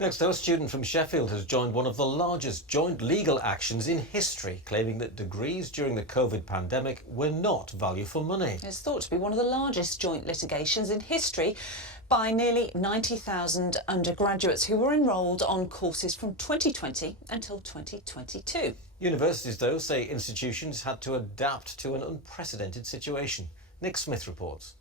Next, though, a student from Sheffield has joined one of the largest joint legal actions in history, claiming that degrees during the COVID pandemic were not value for money. It's thought to be one of the largest joint litigations in history by nearly 90,000 undergraduates who were enrolled on courses from 2020 until 2022. Universities, though, say institutions had to adapt to an unprecedented situation. Nick Smith reports.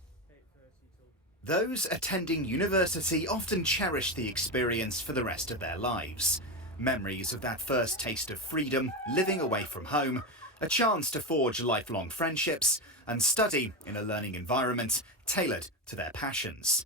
Those attending university often cherish the experience for the rest of their lives. Memories of that first taste of freedom, living away from home, a chance to forge lifelong friendships and study in a learning environment tailored to their passions.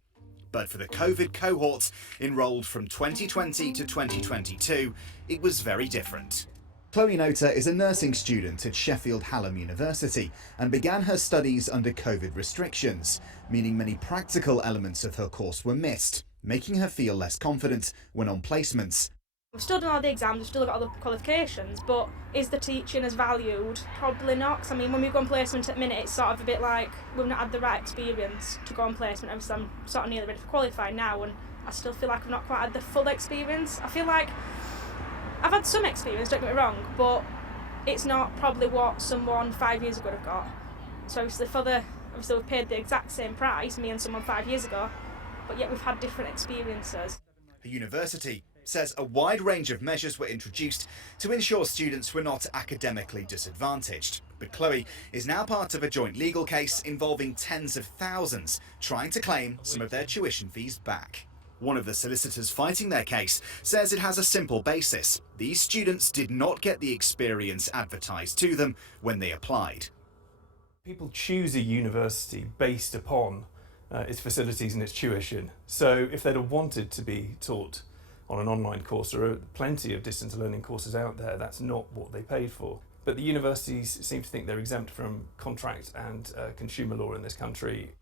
But for the COVID cohort enrolled from 2020 to 2022, it was very different. Chloe Nota is a nursing student at Sheffield Hallam University and began her studies under COVID restrictions, meaning many practical elements of her course were missed, making her feel less confident when on placements. I've still done all the exams, I've still got all the qualifications, but is the teaching as valued? Probably not, 'cause I mean, when we go on placement at the minute, it's sort of a bit like we've not had the right experience to go on placement. Obviously, I'm sort of nearly ready for qualifying now, and I still feel like I've not quite had the full experience. I feel like I've had some experience, don't get me wrong, but it's not probably what someone 5 years ago would have got. So obviously we've paid the exact same price, me and someone 5 years ago, but yet we've had different experiences. The university says a wide range of measures were introduced to ensure students were not academically disadvantaged. But Chloe is now part of a joint legal case involving tens of thousands trying to claim some of their tuition fees back. One of the solicitors fighting their case says it has a simple basis. These students did not get the experience advertised to them when they applied. People choose a university based upon its facilities and its tuition. So if they'd have wanted to be taught on an online course, there are plenty of distance learning courses out there. That's not what they paid for. But the universities seem to think they're exempt from contract and consumer law in this country.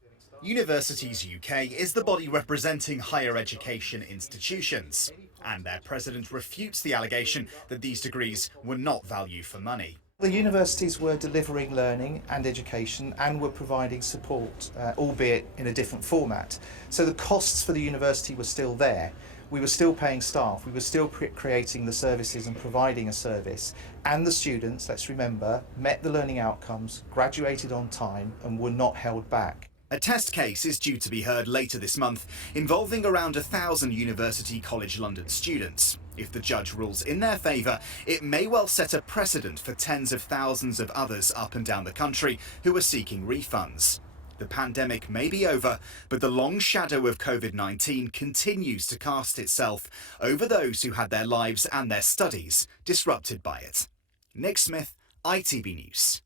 Universities UK is the body representing higher education institutions, and their president refutes the allegation that these degrees were not value for money. The universities were delivering learning and education and were providing support, albeit in a different format. So the costs for the university were still there. We were still paying staff, we were still creating the services and providing a service. And the students, let's remember, met the learning outcomes, graduated on time and were not held back. A test case is due to be heard later this month, involving around 1,000 University College London students. If the judge rules in their favour, it may well set a precedent for tens of thousands of others up and down the country who are seeking refunds. The pandemic may be over, but the long shadow of COVID-19 continues to cast itself over those who had their lives and their studies disrupted by it. Nick Smith, ITV News.